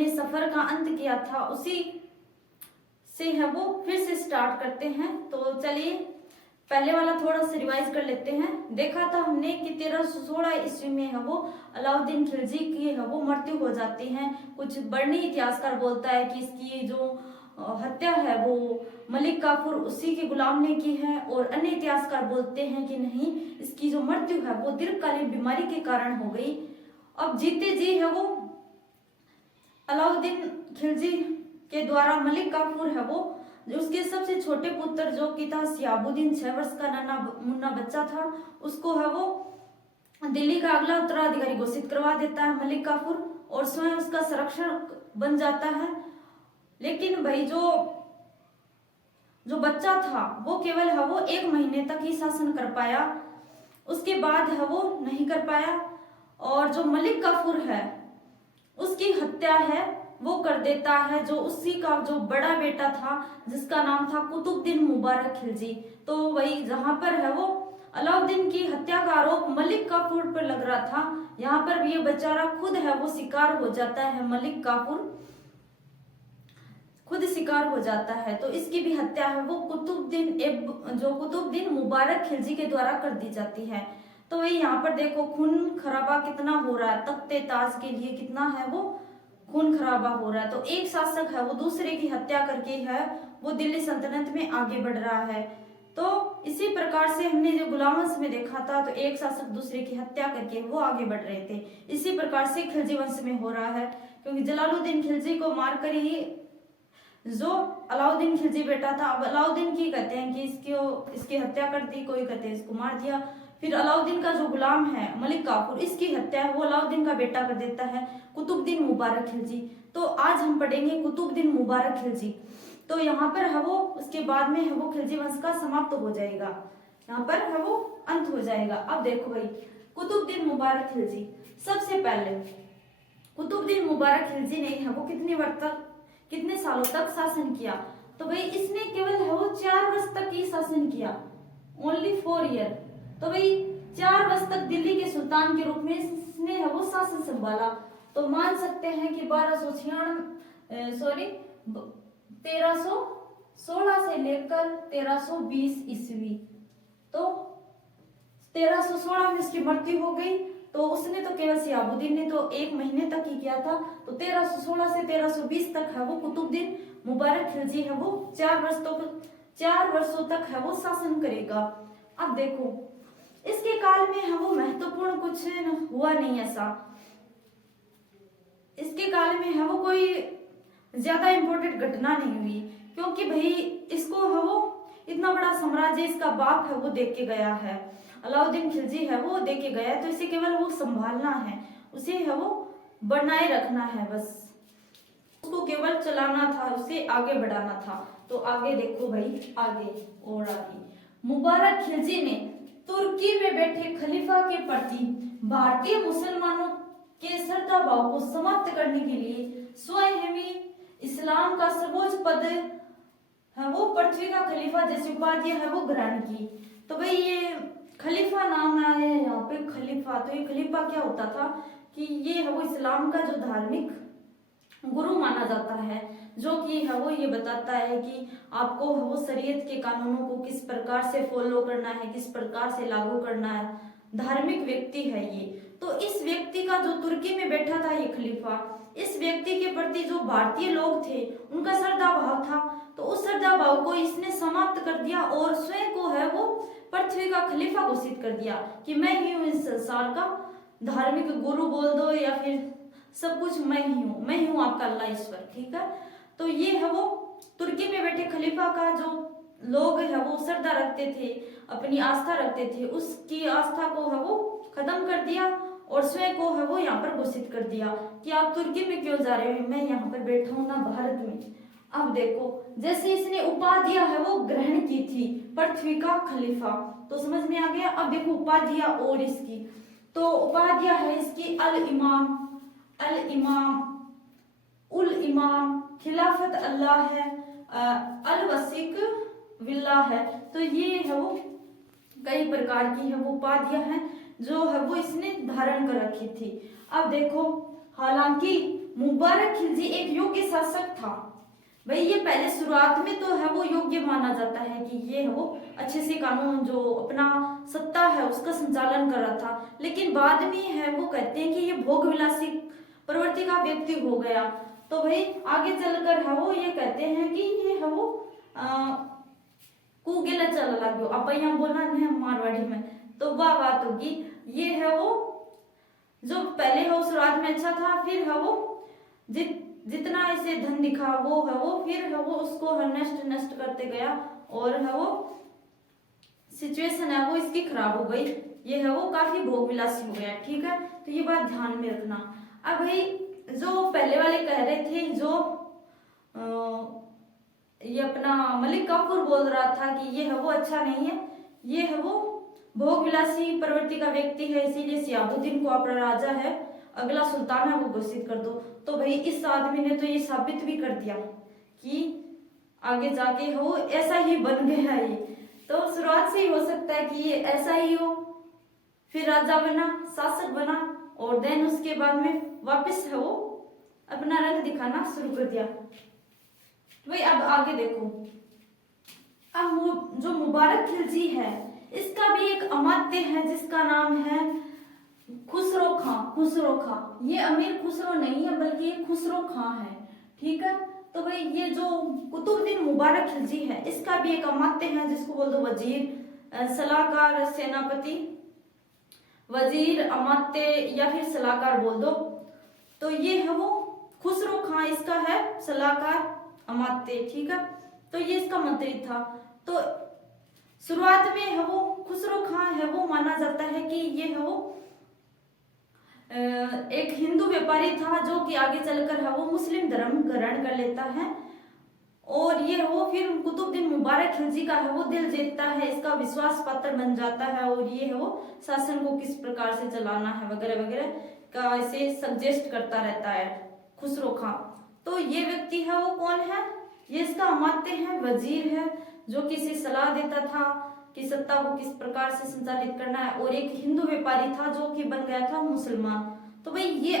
अपने सफर का अंत किया था उसी से है वो फिर से स्टार्ट करते हैं। तो चलिए पहले वाला थोड़ा सा रिवाइज कर लेते हैं। देखा था हमने कि 1316 ईस्वी में है वो अलाउद्दीन खिलजी की है वो मृत्यु हो जाती है। कुछ बर्नी इतिहासकार बोलता है कि इसकी जो हत्या है वो मलिक काफूर उसी के गुलाम ने की है, और अन्य इतिहासकार बोलते हैं कि नहीं, इसकी जो मृत्यु है वो दीर्घकालीन बीमारी के कारण हो गई। अब जीते जी है वो अलाउद्दीन खिलजी के द्वारा मलिक काफूर है वो उसके सबसे छोटे पुत्र जो कि था सियाबुद्दीन 6 वर्ष का नन्हा मुन्ना बच्चा था, उसको है वो दिल्ली का अगला उत्तराधिकारी घोषित करवा देता है मलिक काफूर, और स्वयं उसका संरक्षक बन जाता है। लेकिन भाई जो बच्चा था वो केवल है वो 1 महीने तक ही शासन कर पाया, उसके बाद है वो नहीं कर पाया। और जो मलिक काफूर है उसकी हत्या है वो कर देता है जो उसी का जो बड़ा बेटा था जिसका नाम था कुतुबुद्दीन मुबारक खिलजी। तो वही जहां पर है वो अलाउद्दीन की हत्या का आरोप मलिक काफूर पर लग रहा था, यहाँ पर भी ये बेचारा खुद है वो शिकार हो जाता है, मलिक काफूर खुद शिकार हो जाता है। तो इसकी भी हत्या है वो कुतुबुद्दीन मुबारक खिलजी के द्वारा कर दी जाती है। तो वही यहाँ पर देखो खून खराबा कितना हो रहा है, तख्ते ताज के लिए कितना है वो खून खराबा हो रहा है। तो एक शासक है वो दूसरे की हत्या करके है वो दिल्ली सल्तनत में आगे बढ़ रहा है। तो इसी प्रकार से हमने जो गुलाम वंश में देखा था, तो एक शासक दूसरे की हत्या करके वो आगे बढ़ रहे थे, इसी प्रकार से खिलजी वंश में हो रहा है। क्योंकि जलालुद्दीन खिलजी को मारकर ही जो अलाउद्दीन खिलजी बेटा था, अब अलाउद्दीन की कहते हैं कि इसकी हत्या कर दी, कोई कहते हैं इसको मार दिया। फिर अलाउद्दीन का जो गुलाम है मलिक काफूर, इसकी हत्या है वो अलाउद्दीन का बेटा कर देता है कुतुबुद्दीन मुबारक खिलजी। तो आज हम पढ़ेंगे कुतुबुद्दीन मुबारक खिलजी। तो यहाँ पर है वो उसके बाद में है वो खिलजी वंश का समाप्त हो जाएगा, यहाँ पर है वो अंत हो जाएगा। अब देखो भाई कुतुबुद्दीन मुबारक खिलजी, सबसे पहले कुतुबुद्दीन मुबारक खिलजी ने है वो कितने सालों तक शासन किया? तो भाई इसने केवल है वो 4 वर्ष तक ही शासन किया, ओनली 4 ईयर। तो भाई 4 वर्ष तक दिल्ली के सुल्तान के रूप में इसने है वो शासन संभाला। तो मान सकते हैं कि 1316 से लेकर 1320 ईस्वी, तो 1316 में इसकी मृत्यु हो गई। तो उसने तो केवल सियाबुद्दीन ने तो 1 महीने तक ही किया था। तो 1316 से 1320 तक है वो कुतुबुद्दीन मुबारक खिलजी है वो 4 वर्षों तक है वो शासन करेगा। अब देखो इसके काल में है वो महत्वपूर्ण कुछ हुआ नहीं ऐसा, इसके काल में है वो कोई ज्यादा इंपॉर्टेंट घटना नहीं हुई, क्योंकि भाई इसको है वो इतना बड़ा साम्राज्य इसका बाप है वो देख के गया है, अलाउद्दीन खिलजी है वो देख के गया है। तो इसे केवल वो संभालना है, उसे है वो बनाए रखना है, बस उसको केवल चलाना था, उसे आगे बढ़ाना था। तो आगे देखो भाई, आगे मुबारक खिलजी ने तुर्की में बैठे खलीफा के प्रति भारतीय मुसलमानों के श्रद्धा भाव को समाप्त करने के लिए स्वयं ही इस्लाम का सर्वोच्च पद है वो पृथ्वी का खलीफा जैसी उपाधि है वो ग्रहण की। तो भाई ये खलीफा नाम आया है यहाँ पे खलीफा। तो ये खलीफा क्या होता था कि ये है वो इस्लाम का जो धार्मिक गुरु माना जाता है, जो कि है वो ये बताता है कि आपको वो शरीयत के कानूनों को किस प्रकार से फॉलो करना है, किस प्रकार से लागू करना है। धार्मिक व्यक्ति है ये। तो इस व्यक्ति का जो तुर्की में बैठा था ये खलीफा, इस व्यक्ति के प्रति जो भारतीय लोग थे उनका श्रद्धा भाव था, तो उस श्रद्धा भाव को इसने समाप्त कर दिया और स्वयं को है वो पृथ्वी का खलीफा घोषित कर दिया कि मैं ही हूँ इस संसार का धार्मिक गुरु बोल दो या फिर सब कुछ मैं ही हूँ आपका अल्लाह ईश्वर, ठीक है। तो ये है वो तुर्की में बैठे खलीफा का जो लोग है वो श्रद्धा रखते थे, अपनी आस्था रखते थे, उसकी आस्था को है वो खत्म कर दिया और स्वयं को है वो यहाँ पर घोषित कर दिया कि आप तुर्की में क्यों जा रहे हो, मैं यहाँ पर बैठा हूँ ना भारत में। अब देखो जैसे इसने उपाधियां है वो ग्रहण की थी पृथ्वी का खलीफा, तो समझ में आ गया। अब देखो उपाधियां और इसकी, तो उपाधियां है इसकी अल इमाम, उल इमाम, खिलाफत अल्लाह है, अल वसीक विल्लाह है। तो ये है वो कई प्रकार की है वो उपाधियां हैं जो है वो इसने धारण कर रखी थी। अब देखो हालांकि मुबारक खिलजी एक योग्य शासक था। भाई ये पहले शुरुआत में तो है वो योग्य माना जाता है कि ये है वो अच्छे से कानून जो अपना सत्ता है उसका संचालन कर रहा था, लेकिन बाद में है वो कहते हैं कि ये भोग विलासी प्रवृत्ति का व्यक्ति हो गया। तो भाई आगे चलकर है वो ये कहते हैं कि ये है वो कुगेला चला लग्यो, अब यहाँ बोलना है मारवाड़ी में तो वाह बात होगी। ये है वो जो पहले है वो शुरुआत में अच्छा था, फिर है वो जितना इसे धन दिखा वो है वो फिर है वो उसको नष्ट नष्ट करते गया और है वो सिचुएशन है वो इसकी खराब हो गई। ये है वो काफी भोग विलासी हो गया। ठीक है, तो ये बात ध्यान में रखना। अब भाई जो पहले वाले कह रहे थे जो ये अपना मलिक काफूर बोल रहा था कि ये है वो अच्छा नहीं है, ये है वो भोग विलासी प्रवृत्ति का व्यक्ति है, इसीलिए सियाबुद्दीन को अपना राजा है, अगला सुल्तान है वो घोषित कर दो। तो भाई इस आदमी ने तो ये साबित भी कर दिया कि आगे जाके वो ऐसा ही बन गया ये। तो शुरुआत से ही हो सकता है कि ये ऐसा ही हो, फिर राजा बना, शासक बना और देन उसके बाद में वापस है वो अपना रंग दिखाना शुरू कर दिया। भाई अब आगे देखो, अब जो मुबारक खिलजी है इसका भी एक अमात्य है जिसका नाम है खुसरो खां। खुसरो खां ये अमीर खुसरो नहीं है बल्कि ये खुसरो खां है। ठीक है, तो भाई ये जो कुतुबुद्दीन मुबारक खिलजी है इसका भी एक अमात्य है जिसको बोल दो वजीर, सलाहकार, सेनापति, वजीर, अमात्य या फिर सलाहकार बोल दो। तो ये है वो खुसरो खां इसका है सलाहकार, अमात्य। ठीक है, तो ये इसका मंत्री था। तो शुरुआत में है वो खुसरो खां है वो माना जाता है कि ये है वो एक हिंदू व्यापारी था जो कि आगे चलकर है वो मुस्लिम धर्म ग्रहण कर लेता है और ये वो फिर कुतुबुद्दीन मुबारक खिलजी का है वो दिल जीतता है, इसका विश्वास पात्र बन जाता है और ये है वो शासन को किस प्रकार से चलाना है वगैरह वगैरह का इसे सजेस्ट करता रहता है खुसरो खां। तो ये व्यक्ति है वो कौन है, ये इसका अमात्य है, वजीर है जो किसी सलाह देता था कि सत्ता को किस प्रकार से संचालित करना है, और एक हिंदू व्यापारी था जो कि बन गया था मुसलमान। तो भाई ये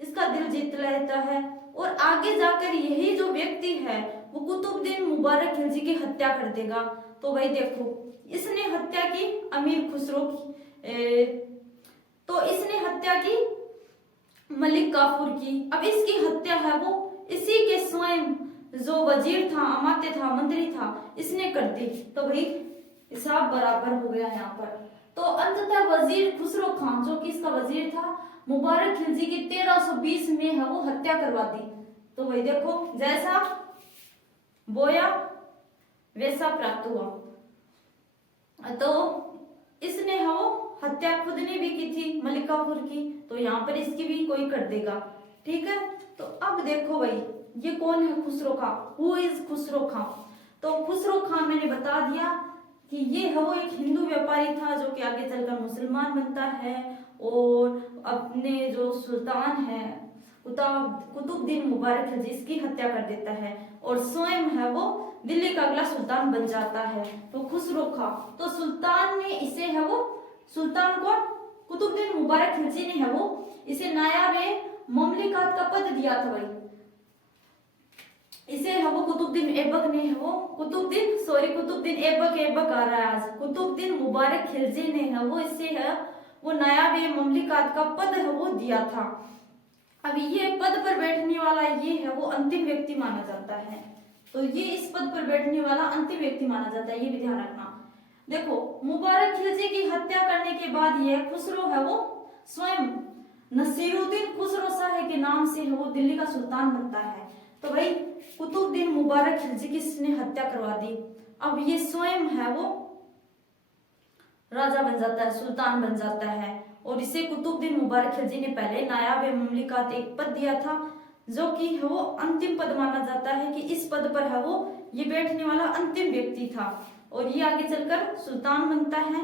इसका दिल जीत लेता है और आगे जाकर यही जो व्यक्ति है वो कुतुबुद्दीन मुबारक खिलजी की हत्या कर देगा। तो भाई देखो इसने हत्या की अमीर खुसरो की, तो इसने हत्या की मलिक काफूर की। अब इसकी हत्या है वो इसी के स्वयं जो वजीर था, अमात्य था, मंत्री था, इसने कर दी। तो भाई हिसाब बराबर हो गया यहाँ पर। तो अंततः वजीर खुसरो खां जो कि इसका वजीर था मुबारक खिलजी की 1320 में है वो हत्या करवा दी। तो भाई देखो जैसा बोया वैसा प्राप्त हुआ। तो इसने है वो हत्या खुद ने भी की थी मलिक काफूर की, तो यहाँ पर इसकी भी कोई कर देगा। ठीक है, तो अब देखो भाई ये कौन है खुसरो खां, हु इज खुसरो खां। तो खुसरो खां मैंने बता दिया कि ये है वो एक हिंदू व्यापारी था जो कि आगे चलकर मुसलमान बनता है और अपने जो सुल्तान है कुतुबुद्दीन मुबारक खिलजी इसकी हत्या कर देता है और स्वयं है वो दिल्ली का अगला सुल्तान बन जाता है। तो खुसरो खां, तो सुल्तान ने इसे है वो सुल्तान कौन, कुतुबुद्दीन मुबारक खिलजी ने है वो इसे नायाबे ममलिकात का पद दिया था। भाई इसे है वो कुतुबुद्दीन ऐबक ने है वो कुतुबुद्दीन ऐबक आ रहा है आज, कुतुबुद्दीन मुबारक खिलजी ने है वो इसे है वो नायाबे ममलिकात का पद है वो दिया था। अब ये पद पर बैठने वाला ये है वो अंतिम व्यक्ति माना जाता है। तो ये इस पद पर बैठने वाला अंतिम व्यक्ति माना जाता है, ये भी ध्यान रखना। देखो मुबारक खिलजी की हत्या करने के बाद ये खुसरो है वो स्वयं नसीरुद्दीन खुसरो शाह के नाम से है वो दिल्ली का सुल्तान बनता है। तो भाई कुतुबुद्दीन मुबारक खिलजी की इसने हत्या करवा दी। अब ये स्वयं है वो राजा बन जाता है, सुल्तान बन जाता है और इसे कुतुबुद्दीन मुबारक खिलजी ने पहले नायाब ममलिकात एक पद दिया था जो कि है वो अंतिम पद माना जाता है कि इस पद पर है वो ये बैठने वाला अंतिम व्यक्ति था और ये आगे चलकर सुल्तान बनता है।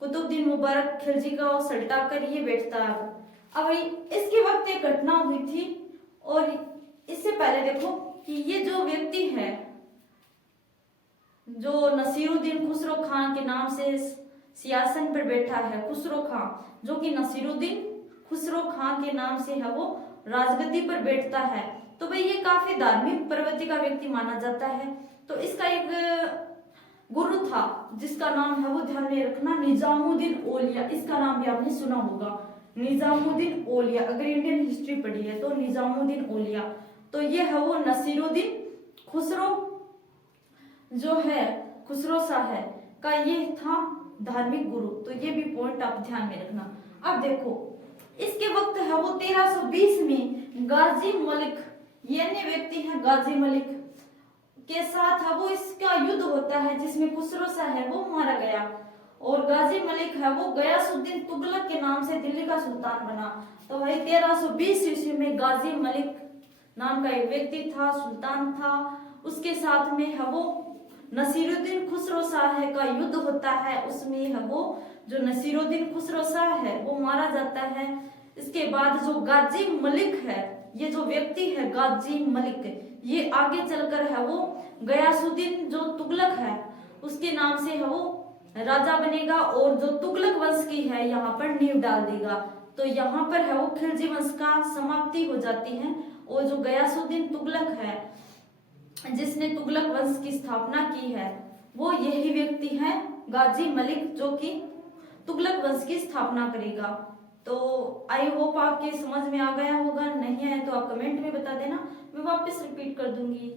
कुतुबुद्दीन मुबारक खिलजी का सल्टा कर ये बैठता है। अब भाई इसके वक्त एक घटना हुई थी और इससे पहले देखो कि ये जो व्यक्ति है जो नसीरुद्दीन खुसरो खां के नाम से सिंहासन पर बैठा है, खुसरो खां जो कि नसीरुद्दीन खुसरो खां के नाम से है वो राजगद्दी पर बैठता है। तो भाई ये काफी धार्मिक प्रवृत्ति का व्यक्ति माना जाता है। तो इसका एक गुरु था जिसका नाम है वो ध्यान में रखना निजामुद्दीन औलिया। इसका नाम भी आपने सुना होगा, निजामुद्दीन औलिया। अगर इंडियन हिस्ट्री पढ़ी है तो निजामुद्दीन औलिया। तो ये है वो नसीरुद्दीन खुसरो जो है, खुसरो शाह है का ये था धार्मिक गुरु। तो ये भी पॉइंट आप ध्यान में रखना। अब देखो इसके वक्त है वो 1320 में गाजी मलिक, ये अन्य व्यक्ति है गाजी मलिक के साथ है वो इसका युद्ध होता है जिसमें खुसरो शाह है वो मारा गया। और गाजी मलिक है वो गयासुद्दीन तुगलक के नाम से दिल्ली का सुल्तान बना। तो भाई 1320 ईस्वी में गाजी मलिक नाम का एक व्यक्ति था, सुल्तान था, उसके साथ में है वो नसीरुद्दीन खुसरो शाह का युद्ध होता है। उसमें है वो जो नसीरुद्दीन खुसरो शाह है वो मारा जाता है। इसके बाद जो गाजी मलिक है, ये जो व्यक्ति है गाजी मलिक, ये आगे चलकर है वो गयासुद्दीन जो तुगलक है उसके नाम से है वो राजा बनेगा और जो तुगलक वंश की है यहाँ पर नींव डाल देगा। तो यहाँ पर है वो खिलजी वंश का समाप्ति हो जाती है। और जो गयासुद्दीन तुगलक है जिसने तुगलक वंश की स्थापना की है वो यही व्यक्ति है गाजी मलिक जो कि तुगलक वंश की स्थापना करेगा। तो आई होप आपके समझ में आ गया होगा, नहीं आया तो आप कमेंट में बता देना, मैं वापस रिपीट कर दूंगी।